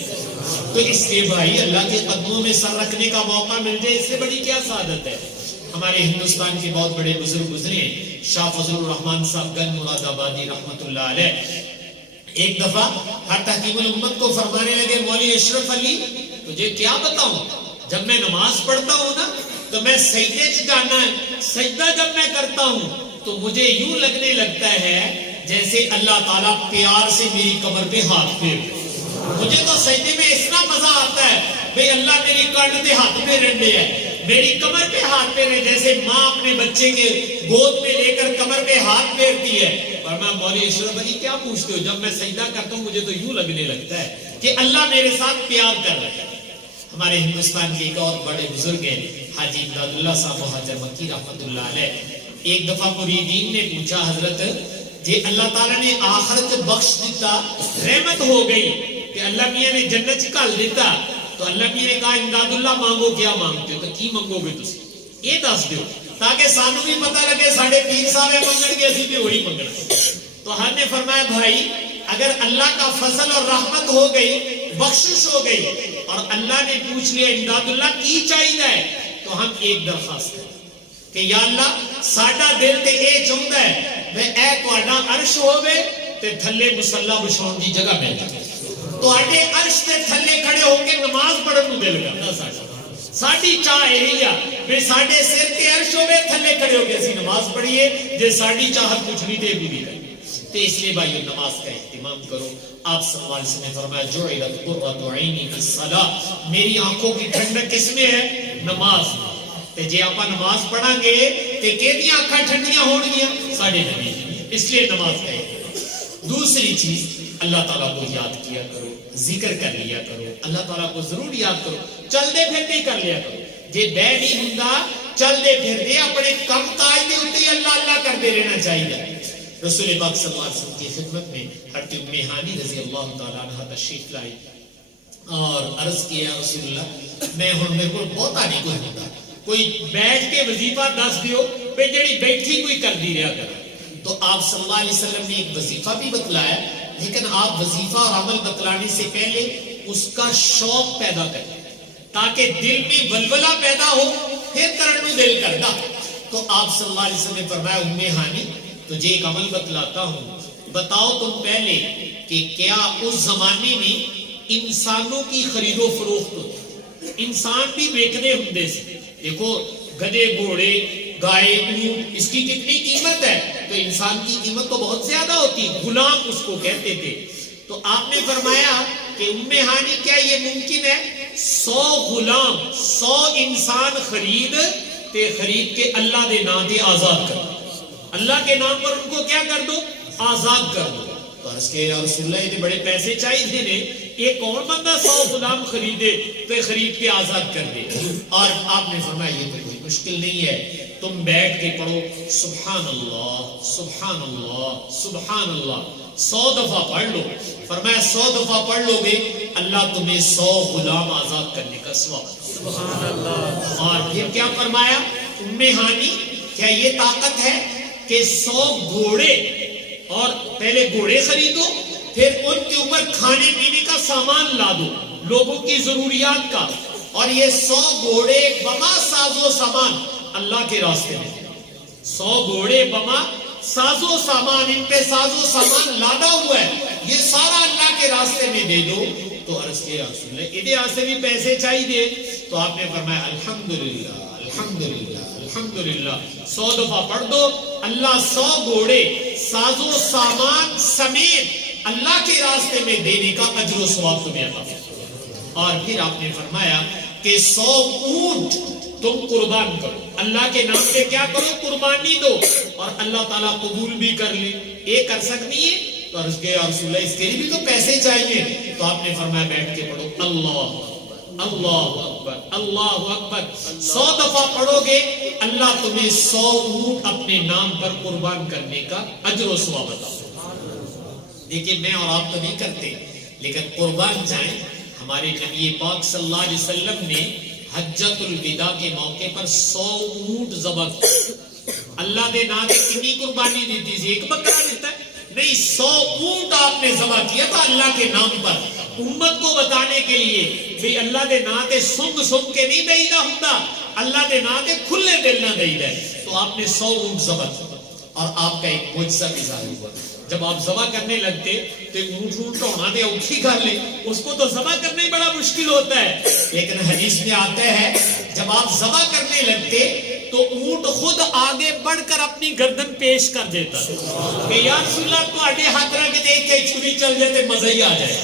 تو اس لیے بھائی اللہ کے قدموں میں سر رکھنے کا موقع مل جائے اس سے بڑی کیا سعادت ہے. ہمارے ہندوستان کے بہت بڑے بزرگ گزرے ہیں, شاہ فضل الرحمان صاحب گنج مراد آبادی رحمت اللہ علیہ. ایک دفعہ ہر تحکیم الامت کو فرمانے لگے, مولوی اشرف علی تجھے کیا بتاؤں, جب میں نماز پڑھتا ہوں نا تو میں سجدے سے جانا ہے, سجدہ جب میں کرتا ہوں تو مجھے یوں لگنے لگتا ہے جیسے اللہ تعالیٰ پیار سے میری کمر پہ ہاتھ پھیر. مجھے تو سجدے میں اتنا مزہ آتا ہے بھئی اللہ میری کمر پہ ہاتھ پہ رنڈے ہے, میری کمر پہ ہاتھ پھیرے, جیسے ماں اپنے بچے کے گود میں لے کر کمر پہ ہاتھ پھیرتی ہے. اور میں مولوی اشرف علی کیا پوچھتے ہو, جب میں سجدہ کرتا ہوں مجھے تو یوں لگنے لگتا ہے کہ اللہ میرے ساتھ پیار کر رہا ہے. ہمارے ہندوستان کے ایک اور بڑے بزرگ ہیں حاجی امداد اللہ صاحب مہاجر مکی رحمت اللہ علیہ. ایک دفعہ مریدین نے پوچھا, حضرت جی اللہ تعالیٰ نے آخرت بخش دیتا, رحمت ہو گئی کہ اللہ میاں نے جنت چکال دیتا, تو اللہ میاں نے کہا امداد اللہ مانگو, کیا مانگتے ہو, تو کی مانگو گے تسی یہ دس دیو تاکہ سانو بھی پتہ لگے ساڑھے پیر صاحب منگن کے اسی بھی وہی منگنا. تو ہر نے فرمایا بھائی اگر اللہ کا فضل اور رحمت ہو گئی, بخشش ہو گئی, اور اللہ نے پوچھ لیا امداد اللہ کی چاہیے ہے, تو ہم ایک درخواست کریں کہ یا اللہ ساڈا دل تے اے چاہتا ہے میں اے تہاڈا عرش ہوے تے تھلے مصلا بچھاؤن دی جگہ مل جائے, تہاڈے عرش تے تھلے کھڑے ہو کے نماز پڑھن نوں دل کردا. ساڈی چاہ یہی ہے کہ ساڈے سر تے عرش ہوے تھلے کھڑے ہو کے اسی نماز پڑھیے, جے ساڈی چاہت کچھ نہیں تے بھی کرے. تو اس لیے بھائیو نماز کا اہتمام کرو. آپ صلی اللہ علیہ وسلم نے فرمایا جعلت قرۃ عینی فی الصلاۃ, میری آنکھوں کی ٹھنڈک کس میں ہے, نماز میں. تے جے آپ نماز پڑھیں گے تے کیدیاں اکھاں ٹھنڈیاں ہون گیاں, ساڈے نبی. اس لیے نماز کا اہتمام. دوسری چیز اللہ تعالیٰ کو یاد کیا کرو, ذکر کر لیا کرو, اللہ تعالیٰ کو ضرور یاد کرو, چل دے پھر دے کر لیا کرو. جے بے نہیں ہوندا چل دے پھر دے اپنے کم کاج دے اوتے اللہ اللہ کرتے رہنا چاہیے. رسول پاک صلی اللہ علیہ وسلم کی خدمت میں حضرت ام ہانی رضی اللہ تعالیٰ عنہ تشریف لائی اور عرض کیا رسول اللہ میں ہن میرے کو بہتا نہیں کوئی ہوتا, کوئی بیٹھ کے وظیفہ دس دیو بے جڑی بیٹھی کوئی کر دی رہا کر. تو آپ صلی اللہ علیہ وسلم نے ایک وظیفہ بھی بتلایا, لیکن آپ وظیفہ اور عمل بتلانے سے پہلے اس کا شوق پیدا کریں تاکہ دل میں ولولہ پیدا ہو, پھر کرنے میں دل کرتا. تو آپ صلی اللہ علیہ وسلم نے فرمایا ام ہانی تجھے ایک عمل بتلاتا ہوں, بتاؤ تم پہلے کہ کیا اس زمانے میں انسانوں کی خرید و فروخت ہوتی, انسان بھی بیچنے ہوندے سے, دیکھو گدھے گھوڑے گائے اونٹ اس کی کتنی قیمت ہے, تو انسان کی قیمت تو بہت زیادہ ہوتی, غلام اس کو کہتے تھے. تو آپ نے فرمایا کہ ام ہانی کیا یہ ممکن ہے 100 غلام 100 انسان خرید تے خرید کے اللہ دے نام دے آزاد کر, اللہ کے نام پر ان کو کیا کر دو, آزاد کر دو. تو عرض کہ یا رسول اللہ یہ بڑے پیسے چاہیے نے, ایک کون بندہ 100 غلام خریدے تو خرید کے آزاد کر دے. اور آپ نے فرمایا یہ تو کوئی مشکل نہیں ہے, تم بیٹھ کے پڑھو سبحان اللہ سبحان اللہ سبحان اللہ 100 دفعہ پڑھ لو. فرمایا 100 دفعہ پڑھ لو گے اللہ تمہیں 100 غلام آزاد کرنے کا ثواب. سبحان اللہ. اور پھر کیا فرمایا ام ہانی کیا یہ طاقت ہے کہ 100 گھوڑے, اور پہلے گھوڑے خریدو پھر ان کے اوپر کھانے پینے کا سامان لا دو لوگوں کی ضروریات کا, اور یہ 100 گھوڑے بما ساز و سامان اللہ کے راستے میں, 100 گھوڑے بما ساز و سامان, ان پہ ساز و سامان لادا ہوا ہے, یہ سارا اللہ کے راستے میں دے دو. تو عرض کیا رسول اللہ ادھے آسے بھی پیسے چاہیے, تو آپ نے فرمایا الحمدللہ الحمدللہ الحمدللہ 100 دفعہ پڑھ دو, اللہ 100 گھوڑے ساز و سامان سمیت اللہ کے راستے میں دینے کا اجر و ثواب تمہیں عطا فرمائے. اور پھر آپ نے فرمایا کہ 100 اونٹ تم قربان کرو, اللہ کے نام پہ کیا کرو, قربانی دو, اور اللہ تعالیٰ قبول بھی کر لے. یہ کر سکتی ہے؟ تو عرض کیا یا رسول اللہ اس کے لیے بھی تو پیسے چاہیے. تو آپ نے فرمایا بیٹھ کے پڑھو اللہ اللہ اکبر اللہ اکبر, 100 دفعہ پڑھو گے اللہ تمہیں 100 اونٹ اپنے نام پر قربان کرنے کا اجر و ثواب عطا فرمائے. دیکھیں میں اور آپ تو نہیں کرتے, لیکن قربان جائیں. ہمارے نبی پاک صلی اللہ علیہ وسلم نے حجۃ الوداع کے موقع پر 100 اونٹ ذبح اللہ دے نام پہ کتنی قربانی دیتی تھی, ایک بکرا دیتا ہے, نہیں 100 اونٹ آپ نے ذبح کیا تھا اللہ کے نام پر، امت کو بتانے کے لیے بھی اللہ دے نا تے سنگ سنگ کے نہیں دئی دا ہوندا، اللہ دے نا تے کھلے دل نہ دئی دا، تو آپ نے 100 اونٹ ذبح کیا اور آپ کا ایک معجزہ بھی ظاہر ہوا۔ جب آپ ذبح کرنے لگتے تو اونٹ ڈھونا دے اوکھی کر لے، اس کو تو ذبح کرنا ہی بڑا مشکل ہوتا ہے، لیکن حدیث میں آتا ہے جب آپ ذبح کرنے لگتے تو اونٹ خود آگے بڑھ کر اپنی گردن پیش کر دیتا کہ یا رسول اللہ تو اڈے ہاتھ رکھ کے دیکھ کے چھری چل جائے مزہ ہی آ جائے،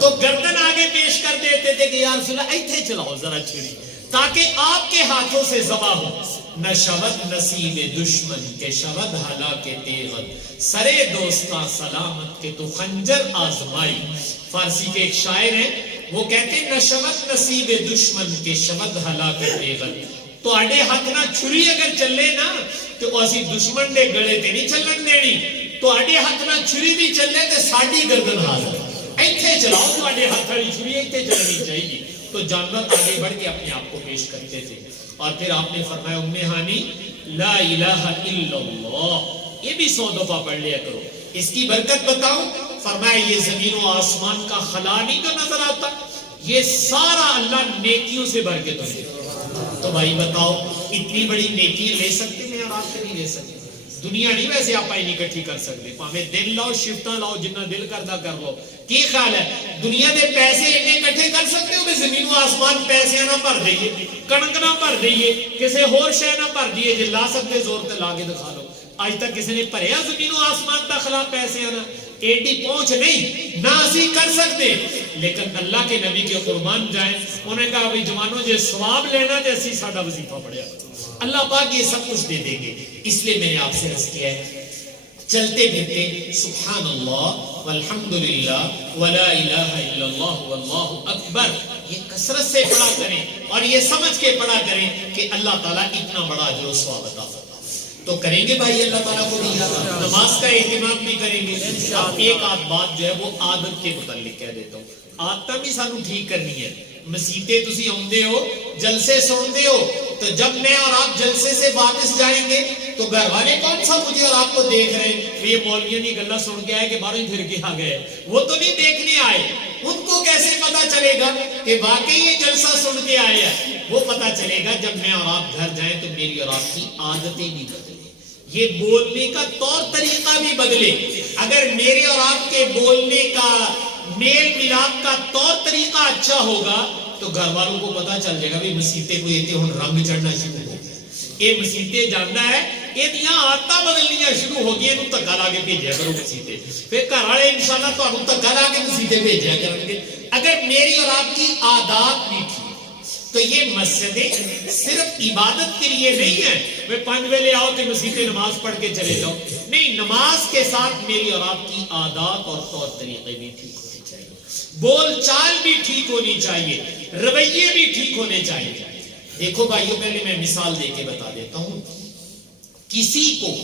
تو گردن آگے پیش کر دیتے تھے کہ یا رسول اللہ ایتھے چلاؤ ذرا چھری تاکہ آپ کے ہاتھوں سے ذبح ہو۔ نہ شود نصیب دشمن کے شود ہلاک تیغت، سرے دوستاں سلامت کے تو خنجر آزمائی۔ فارسی کے ایک شاعر ہیں، وہ کہتے ہیں نہ شود نصیب دشمن کے شود ہلاک تیغت، تو اڈے ہاتھ نہ چھری اگر چلے نا تو اسی دشمن دے گڑے تے نہیں چلن دینی، تو اڈے ہاتھ نہ چھری بھی چلے تے ساڈی گردن حاضر، ایتھے چلاؤ تو اڈے ہاتھ والی چھری ایتھے چلنی چاہیے۔ تو جانور آگے بڑھ کے اپنے آپ کو پیش کرتے تھے، اور پھر آپ نے فرمایا ام ہانی لا الہ الا اللہ، یہ بھی 100 دفعہ پڑھ لیا کرو، اس کی برکت بتاؤں؟ فرمایا یہ زمین و آسمان کا خلا نہیں جو نظر آتا، یہ سارا اللہ نیکیوں سے بھر کے تمہیں۔ تو بھائی بتاؤ اتنی بڑی نیکی لے سکتے ہیں اور آپ سے نہیں لے سکتے؟ دنیا نہیں ویسے آپ نہیں اکٹھی کر سکتے، پاویں دل لاؤ شفٹاں لاؤ جنہ دل کردا کر لو، کی خیال ہے دنیا دے پیسے اتنے اکٹھے کر سکتے ہو کہ زمین و آسمان پیسے نہ بھر دئیے، کنک نہ بھر دئیے، کسی ہور شے نہ بھر دئیے، جے لا سکتے زور تے لا کے دکھا لو۔ آج تک کسی نے بھریا زمین و آسمان دا خلا پیسے نہ، ایڈی پہنچ نہیں نہ اسی کر سکتے، لیکن اللہ کے نبی کے قربان جائیں، انہوں نے کہا بھائی جوانوں جے ثواب لینا تے اسی ساڈا وظیفہ پڑھیا، اللہ پاک یہ سب کچھ دے دیں گے۔ اس لیے میں نے آپ سے عرض کیا ہے چلتے پھرتے سبحان اللہ والحمدللہ ولا الہ الا اللہ واللہ اکبر یہ کثرت سے پڑھا کریں، اور یہ سمجھ کے پڑھا کریں کہ اللہ تعالیٰ اتنا بڑا اجر و ثواب عطا فرمائے۔ تو کریں گے بھائی اللہ تعالیٰ کو بھی، نماز کا اہتمام بھی کریں گے۔ اب ایک آدھ بات جو ہے وہ عادت کے متعلق کہہ دیتا ہوں، عادت بھی سانو ٹھیک کرنی ہے۔ مسیطے تسی آؤندے ہو، جلسے سوندے ہو، تو جب میں اور آپ جلسے سے واپس جائیں گے تو گھر والے کون سا مجھے اور آپ کو دیکھ رہے ہیں یہ مولویوں کی گلا سن کے آئے کہ باہر ہی پھر کے آ گئے، وہ تو نہیں دیکھنے آئے۔ ان کو کیسے پتا چلے گا کہ واقعی یہ جلسہ سن کے آئے ہیں؟ وہ پتا چلے گا جب میں اور آپ گھر جائیں تو میری اور آپ کی عادتیں بھی بدلیں، یہ بولنے کا طور طریقہ بھی بدلے۔ اگر میرے اور آپ کے بولنے کا میل ملاپ کا طور طریقہ اچھا ہوگا تو گھر والوں کو پتا چل جائے گا بھی مسیطے کو یہ ہن رنگ چڑھنا شروع ہو گیا، یہ مسیطے جاننا ہے، یہ دیاں عادتاں بدلنیاں شروع ہو گئی، اینوں دھکا لا کے بھیجیا کرو مسیطے، پھر گھر والے انشاءاللہ تانوں دھکا لا کے مسیطے بھیجیا کریں گے۔ اگر میری اور آپ کی عادات بھی ٹھیک تو یہ مسجدیں صرف عبادت کے لیے نہیں ہے میں 5 بجے آؤ کہ مسجدیں نماز پڑھ کے چلے جاؤ، نہیں، نماز کے ساتھ میری اور آپ کی عادات اور طور طریقے بھی ٹھیک ہونے چاہیے، بول چال بھی ٹھیک ہونی چاہیے، رویے بھی ٹھیک ہونے چاہیے۔ دیکھو بھائیو پہلے میں مثال دے کے بتا دیتا ہوں، کسی کو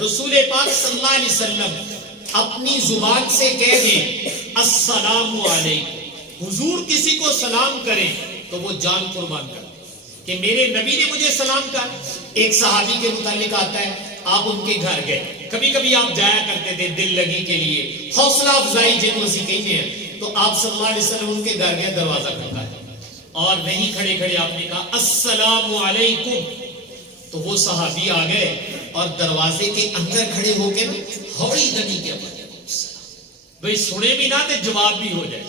رسول پاک صلی اللہ علیہ وسلم اپنی زبان سے کہہ دیں السلام علیکم، حضور کسی کو سلام کریں تو وہ جان قربان کر کہ میرے نبی نے مجھے سلام کہا۔ ایک صحابی کے متعلق آتا ہے، آپ ان کے گھر گئے، کبھی کبھی آپ جایا کرتے تھے دل لگی کے لیے، حوصلہ افزائی جنہوں سے کہتے ہیں، تو آپ صلی اللہ علیہ وسلم ان کے گھر گئے، دروازہ کھڑکا ہے اور وہیں کھڑے کھڑے آپ نے کہا السلام علیکم، تو وہ صحابی آ گئے اور دروازے کے اندر کھڑے ہو کے ہوڑی دنی کے بھائی سنے بھی نہ تے جواب بھی ہو جائے،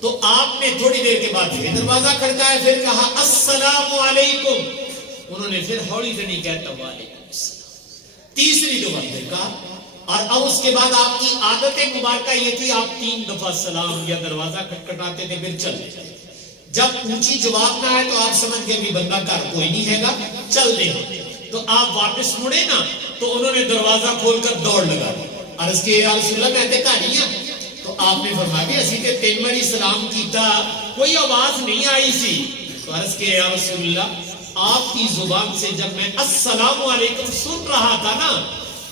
تو آپ نے تھوڑی دیر کے بعد پھر دروازہ کھڑکایا، پھر کہا السلام علیکم، انہوں نے پھر ہوڑی دنی کہتا وعلیکم السلام، تیسری دفعہ پھر کہا، اور اب اس کے بعد آپ کی عادت مبارکہ یہ تھی آپ 3 دفعہ سلام یا دروازہ کھٹکھٹاتے تھے پھر چل جائے، جب اونچی جواب نہ آئے تو آپ سمجھ گئے بھی بندہ گھر کوئی نہیں ہے گا، چل دے ہم، تو آپ واپس مڑے نا تو انہوں نے دروازہ کھول کر دوڑ لگا دی، عرض کی یا رسول اللہ کہتے کہانیاں، تو آپ نے فرمایا کہ اسی تے 3 باری سلام کیتا کوئی آواز نہیں آئی سی، تو عرض کی یا رسول اللہ آپ کی زبان سے جب میں السلام علیکم سن رہا تھا نا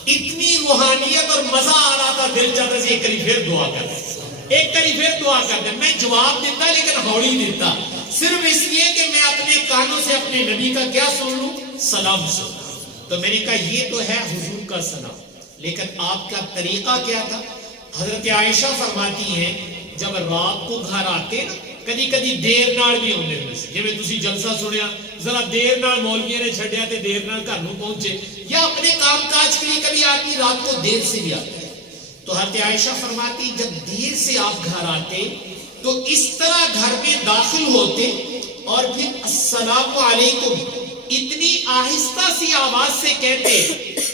اتنی روحانیت اور مزہ آ رہا تھا، دل چاہتا سے ایک کری پھر دعا کر دیں، ایک کری پھر دعا کر دیں، میں جواب دیتا لیکن ہوڑی دیتا، صرف اس لیے کہ میں اپنے کانوں سے اپنے نبی کا کیا سن لوں، سلام سن۔ تو میں نے کہا یہ تو ہے حضور کا سلام، لیکن آپ کا طریقہ کیا تھا؟ حضرت عائشہ فرماتی ہیں جب رات کو گھر آتے نا کدی کدی دیر نال بھی آتے ہوئے سے، جی تسی جلسہ سنیا ذرا دیر نال مولویوں نے چھڈیا تے دیر نال گھر نوں پہنچے، یا اپنے کام کاج کے لیے کبھی آدمی رات کو دیر سے بھی آتا ہے. تو حضرت عائشہ فرماتی جب دیر سے آپ گھر آتے تو اس طرح گھر میں داخل ہوتے اور پھر السلام علیکم اتنی آہستہ سی آواز سے کہتے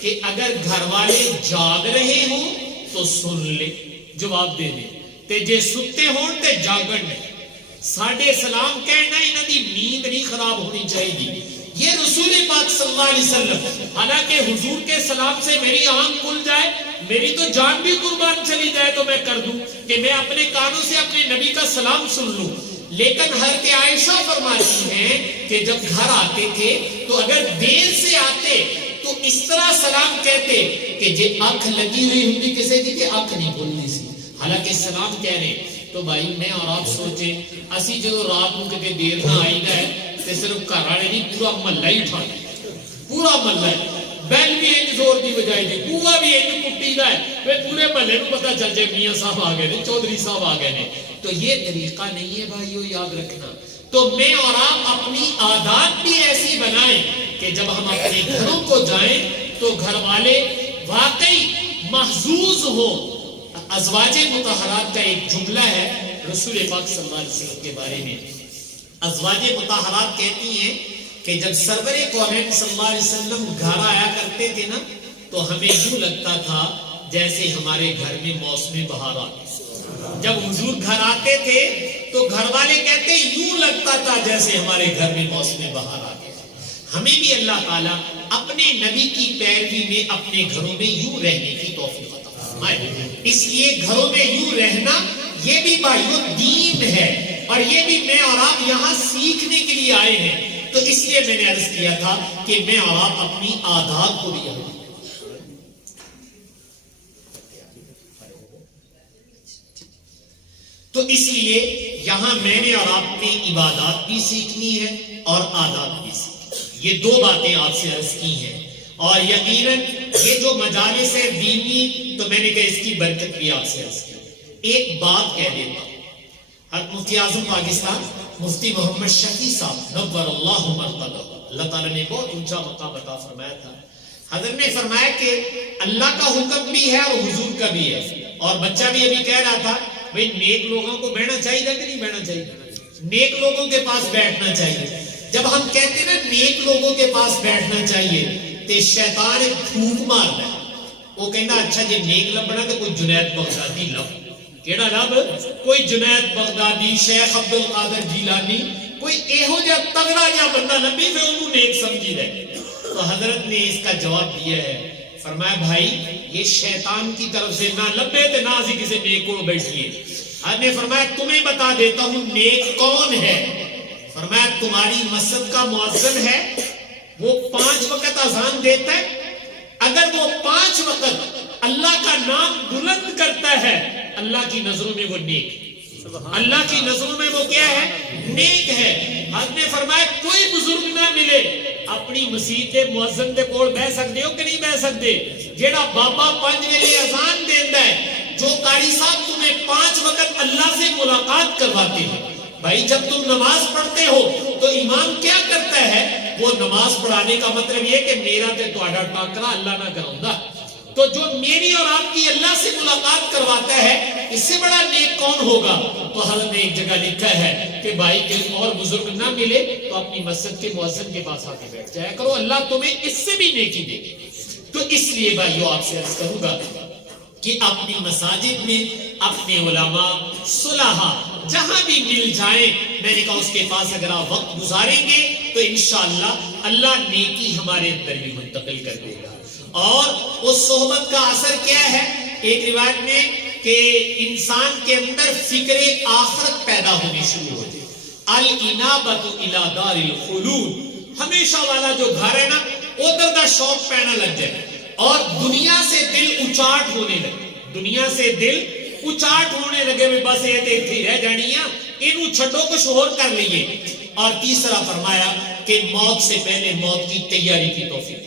کہ اگر گھر والے جاگ رہے ہوں تو سن لے، جواب دے دے، تے جے ستے ہون تے جاگن نہیں. ساڑھے سلام کہنا انہاں دی نیند نہیں خراب ہونی چاہیے. یہ رسول پاک صلی اللہ علیہ وسلم، حالانکہ حضور کے سلام سے میری آنکھ کھل جائے، میری تو جان بھی قربان چلی جائے تو میں کر دوں کہ میں اپنے کانوں سے اپنے نبی کا سلام سن لوں. لیکن حضرت عائشہ فرماتی ہیں کہ جب گھر آتے تھے تو اگر دیر سے آتے تو اس طرح سلام کہتے کہ جے آنکھ لگی ہوئی ہوتی کسی دی کہ آنکھ نہیں کھلنی سی، حالانکہ سلام کہہ رہے. تو بھائی میں اور آپ سوچیں اسی جو رات کو کتے دیر نہ آئی گا ہے تے صرف گھر والے نہیں پورا محلہ ہی اٹھا دیا، پورا محلہ ہے. بیل بھی انج زور دی بجائی دی، بوا بھی انج کٹی دا ہے، پورے محلے نو پتہ چل جائے میاں صاحب آ گئے نے، چودھری صاحب آ گئے نے. تو یہ طریقہ نہیں ہے بھائیو، یاد رکھنا. تو میں اور آپ اپنی عادات بھی ایسی بنائیں کہ جب ہم اپنے گھروں کو جائیں تو گھر والے واقعی محظوظ ہوں. ازواج مطہرات کا ایک جملہ ہے رسول پاک صلی اللہ علیہ وسلم کے بارے میں. ازواج مطہرات کہتی ہیں کہ جب سرور کونین صلی اللہ علیہ وسلم گھر آیا کرتے تھے نا تو ہمیں یوں لگتا تھا جیسے ہمارے گھر میں موسم بہار آتی. جب حضور گھر آتے تھے تو گھر والے کہتے یوں لگتا تھا جیسے ہمارے گھر میں موسم بہار آ گیا. ہمیں بھی اللہ تعالیٰ اپنے نبی کی پیروی میں اپنے گھروں میں یوں رہنے کی توفیق عطا فرمائے. اس لیے گھروں میں یوں رہنا یہ بھی بھائیو دین ہے، اور یہ بھی میں اور آپ یہاں سیکھنے کے لیے آئے ہیں. تو اس لیے میں نے عرض کیا تھا کہ میں اور آپ اپنی عادات کو بھی یہاں تو اس لیے یہاں میں نے اور آپ نے عبادات بھی سیکھنی ہے اور عادات بھی سیکھنی. یہ دو باتیں آپ سے عرض کی ہیں، اور یقیناً یہ جو مجالس ہے دینی تو میں نے کہا اس کی برکت بھی آپ سے عرض کی. ایک بات کہہ دیتا ہوں، حضرت مفتی اعظم پاکستان مفتی محمد شفیع صاحب نور اللہ مرقدہ، اللہ تعالیٰ نے بہت اونچا مقام عطا فرمایا تھا. حضرت نے فرمایا کہ اللہ کا حکم بھی ہے اور حضور کا بھی ہے. اور بچہ بھی ابھی کہہ رہا تھا بھئی نیک لوگوں کو بیٹھنا چاہیے کہ نہیں بیٹھنا چاہیے؟ نیک لوگوں کے پاس بیٹھنا چاہیے. جب ہم کہتے ہیں نا نیک لوگوں کے پاس بیٹھنا چاہیے تو شیطان ایک پھوک مارتا ہے. وہ کہنا اچھا جی نیک لبنا تو کوئی جنید بغدادی لب، کیڑا لب؟ کوئی جنید بغدادی، شیخ عبد القادر جیلانی، کوئی ایہو جا تگڑا جا بندہ لبی پھر انہوں نیک سمجھی رہے. تو حضرت نے اس کا جواب دیا ہے، فرمایا بھائی یہ شیطان کی طرف سے نہ لبے تے نہ اسی کسی نیک کو بیٹھیے. حضرت نے فرمایا تمہیں بتا دیتا ہوں نیک کون ہے. فرمایا تمہاری مسجد کا مؤذن ہے، وہ 5 وقت اذان دیتا ہے، اگر وہ 5 وقت اللہ کا نام بلند کرتا ہے اللہ کی نظروں میں وہ نیک ہے. اللہ کی نظروں میں وہ کیا ہے؟ نیک ہے. حضرت نے فرمایا کوئی بزرگ نہ ملے اپنی مسجد کے مؤذن دے کول بیٹھ سکتے ہو کہ نہیں بیٹھ سکتے؟ جیڑا بابا 5 ویلے اذان دیندا ہے، جو قاری صاحب تمہیں 5 وقت اللہ سے ملاقات کرواتے ہیں. بھائی جب تم نماز پڑھتے ہو تو امام کیا کرتا ہے؟ وہ نماز پڑھانے کا مطلب یہ کہ میرا تے تہاڈا ٹاکرا اللہ نہ کراوندا. تو جو میری اور آپ کی اللہ سے ملاقات کرواتا ہے اس سے بڑا نیک کون ہوگا؟ تو حضرت نے ایک جگہ لکھا ہے کہ بھائی کہ اور بزرگ نہ ملے تو اپنی مسجد کے مؤذن کے پاس آ کے بیٹھ جایا کرو، اللہ تمہیں اس سے بھی نیکی دے گی. تو اس لیے بھائیو آپ سے عرض کروں گا کہ اپنی مساجد میں اپنے علماء صلحاء جہاں بھی مل جائیں، میں نے کہا اس کے پاس اگر آپ وقت گزاریں گے تو انشاءاللہ اللہ نیکی ہمارے اندر بھی منتقل کر دے گا. اور اس صحبت کا اثر کیا ہے؟ ایک روایت میں کہ انسان کے اندر فکر آخرت پیدا ہونی شروع ہو جائے. الانابۃ الی دار الخلود، ہمیشہ والا جو گھر ہے نا ادھر دا شوق پینا لگ جائے اور دنیا سے دل اچاٹ ہونے لگے. دنیا سے دل اچاٹ ہونے لگے میں بس یہ تھی رہ جانی ہے، انہوں چھڑو کچھ اور کر لیے. اور تیسرا فرمایا کہ موت سے پہلے موت کی تیاری کی توفیق.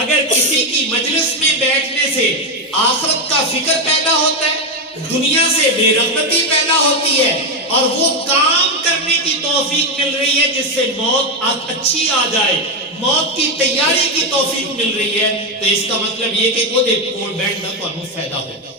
اگر کسی کی مجلس میں بیٹھنے سے آخرت کا فکر پیدا ہوتا ہے، دنیا سے بے رغبتی پیدا ہوتی ہے، اور وہ کام کرنے کی توفیق مل رہی ہے جس سے موت اچھی آ جائے، موت کی تیاری کی توفیق مل رہی ہے، تو اس کا مطلب یہ کہ وہ کول بینڈ کا تو فائدہ ہوگا۔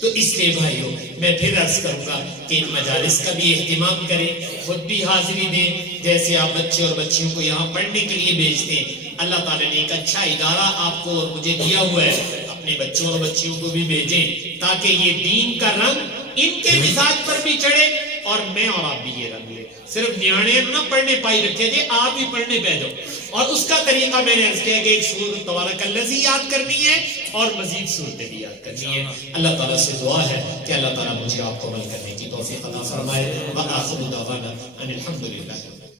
تو اس لیے بھائیوں میں پھر عرض کروں گا کہ ان مجالس کا بھی اہتمام کریں، خود بھی حاضری دیں، جیسے آپ بچے اور بچیوں کو یہاں پڑھنے کے لیے بھیجتے ہیں، اللہ تعالیٰ نے ایک اچھا ادارہ آپ کو اور مجھے دیا ہوا ہے، اپنے بچوں اور بچیوں کو بھی بھیجیں تاکہ یہ دین کا رنگ ان کے مزاج پر بھی چڑھے اور میں اور آپ بھی یہ رنگ لیں۔ صرف نیانے نہ پڑھنے پائی رکھے تھے، آپ بھی پڑھنے پہ جاؤ۔ اور اس کا طریقہ میں نے عرض کیا کہ ایک سورۃ تبارک الذی یاد کرنی ہے اور مزید صورتیں بھی یاد کرنی ہے۔ اللہ تعالیٰ سے دعا ہے کہ اللہ تعالیٰ مجھے آپ کو عمل کرنے کی توفیق عطا فرمائے۔ وآخر دعوانا ان الحمد للہ۔